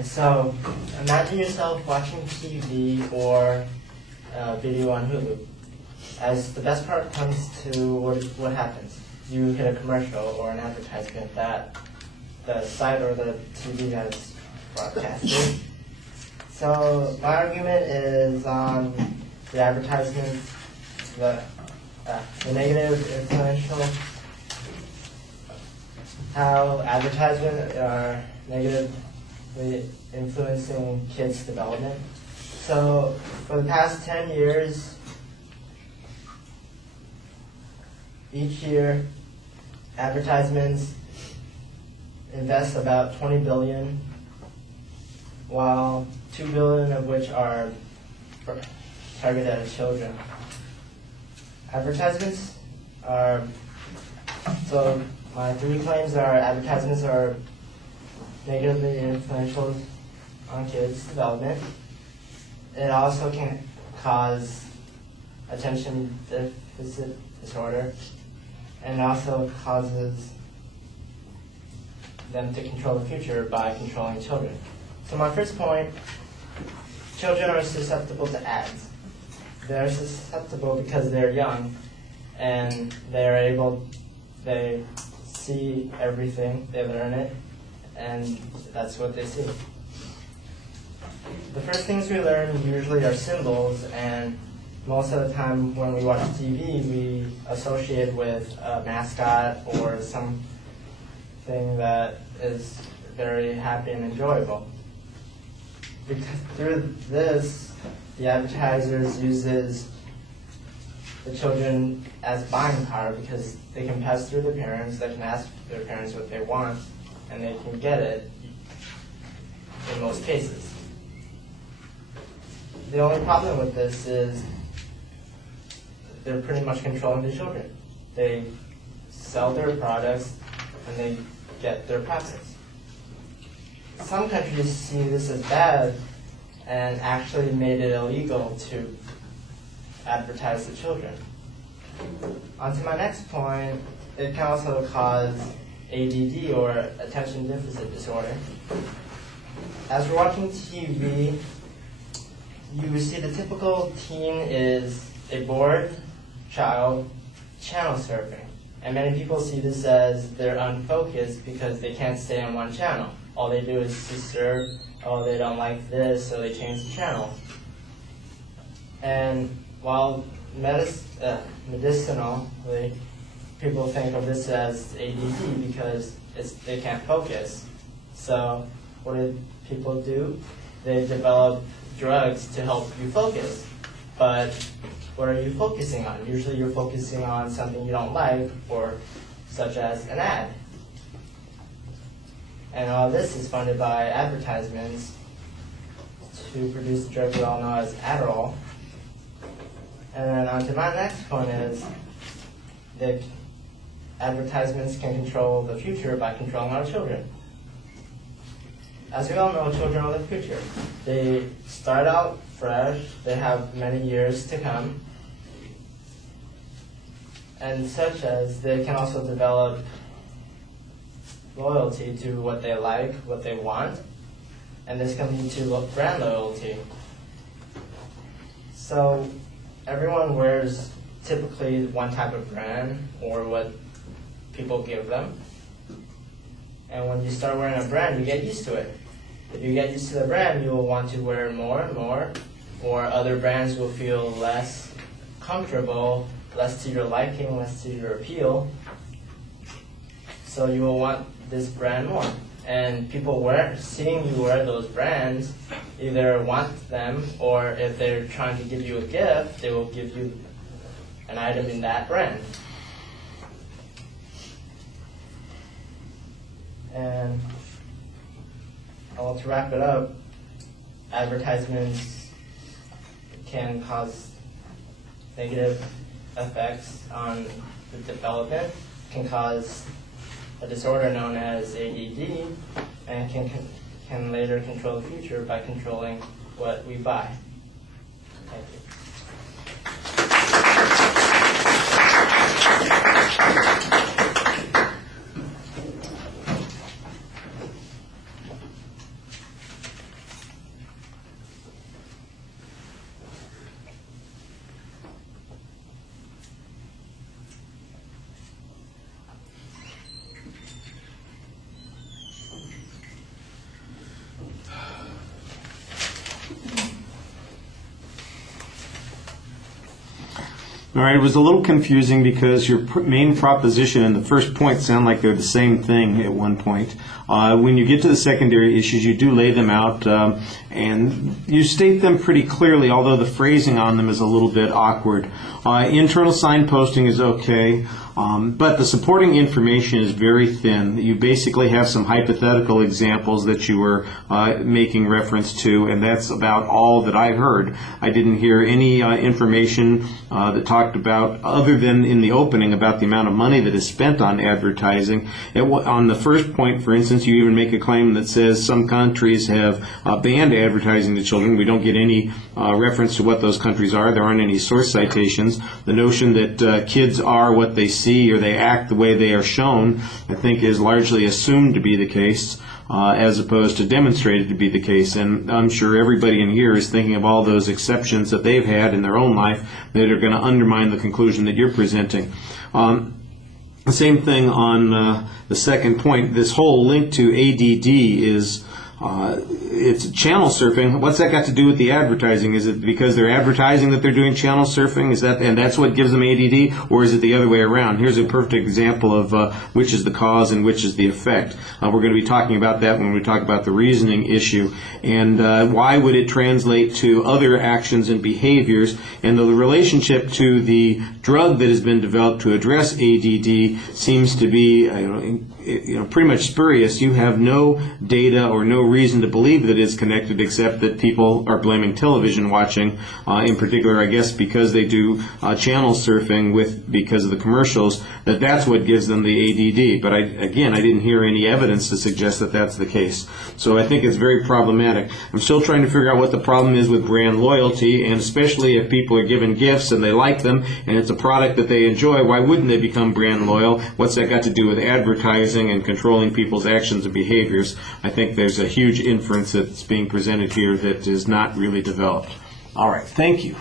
Alright, so imagine yourself watching TV or video on Hulu. As the best part comes to what happens. You hit a commercial or an advertisement that the site or the TV has broadcasted. So my argument is on the advertisements, the negative influential, how advertisements are negatively influencing kids' development. So for the past 10 years, each year, advertisements invest about $20 billion, while $2 billion of which are targeted at children. Advertisements are, so my three claims are advertisements are negatively influential on kids' development. It also can cause attention deficit disorder, and it also causes them to control the future by controlling children. So my first point, children are susceptible to ads. They're susceptible because they're young and they see everything, they learn it, and that's what they see. The first things we learn usually are symbols, and most of the time when we watch TV, we associate with a mascot or something that is very happy and enjoyable. Because through this, the advertisers uses the children as buying power because they can pass through the parents, they can ask their parents what they want, and they can get it in most cases. The only problem with this is they're pretty much controlling the children. They sell their products and they get their profits. Some countries see this as bad and actually made it illegal to advertise to children. On to my next point, it can also cause ADD or attention deficit disorder. As we're watching TV, you see the typical teen is a bored child channel surfing. And many people see this as they're unfocused because they can't stay on one channel. All they do is to surf, oh, they don't like this, so they change the channel. And while medicinally, people think of this as ADD because they can't focus. So what did people do? They develop drugs to help you focus. But what are you focusing on? Usually you're focusing on something you don't like, or such as an ad. And all this is funded by advertisements to produce the drug we all know as Adderall. And then on to my next point is that advertisements can control the future by controlling our children. As we all know, children are the future. They start out fresh, they have many years to come, and such as they can also develop loyalty to what they like, what they want, and this can lead to brand loyalty. So everyone wears typically one type of brand or what people give them. And when you start wearing a brand, you get used to it. If you get used to the brand, you will want to wear more and more, or other brands will feel less comfortable, less to your liking, less to your appeal. So you will want this brand more. And people seeing you wear those brands either want them, or if they're trying to give you a gift, they will give you an item in that brand. And to wrap it up, advertisements can cause negative effects on the development, can cause a disorder known as ADD, and can later control the future by controlling what we buy. Thank you. All right, it was a little confusing because your main proposition and the first point sound like they're the same thing at one point. When you get to the secondary issues, you do lay them out and you state them pretty clearly, although the phrasing on them is a little bit awkward. Internal signposting is okay, but the supporting information is very thin. You basically have some hypothetical examples that you were making reference to, and that's about all that I heard. I didn't hear any information that talked about, other than in the opening, about the amount of money that is spent on advertising. On the first point, for instance, you even make a claim that says some countries have banned advertising to children. We don't get any reference to what those countries are. There aren't any source citations. The notion that kids are what they see or they act the way they are shown, I think, is largely assumed to be the case, as opposed to demonstrated to be the case. And I'm sure everybody in here is thinking of all those exceptions that they've had in their own life that are going to undermine the conclusion that you're presenting. The same thing on the second point. This whole link to ADD is it's channel surfing. What's that got to do with the advertising? Is it because they're advertising that they're doing channel surfing? Is that, and that's what gives them ADD, or is it the other way around? Here's a perfect example of which is the cause and which is the effect. We're going to be talking about that when we talk about the reasoning issue, and why would it translate to other actions and behaviors, and the relationship to the drug that has been developed to address ADD seems to be pretty much spurious. You have no data or no reason to believe that it's connected, except that people are blaming television watching, in particular, I guess, because they do channel surfing because of the commercials, that's what gives them the ADD. But I didn't hear any evidence to suggest that that's the case. So I think it's very problematic. I'm still trying to figure out what the problem is with brand loyalty, and especially if people are given gifts and they like them and it's a product that they enjoy, why wouldn't they become brand loyal? What's that got to do with advertising and controlling people's actions and behaviors? I think there's a huge inference that's being presented here that is not really developed. All right, thank you.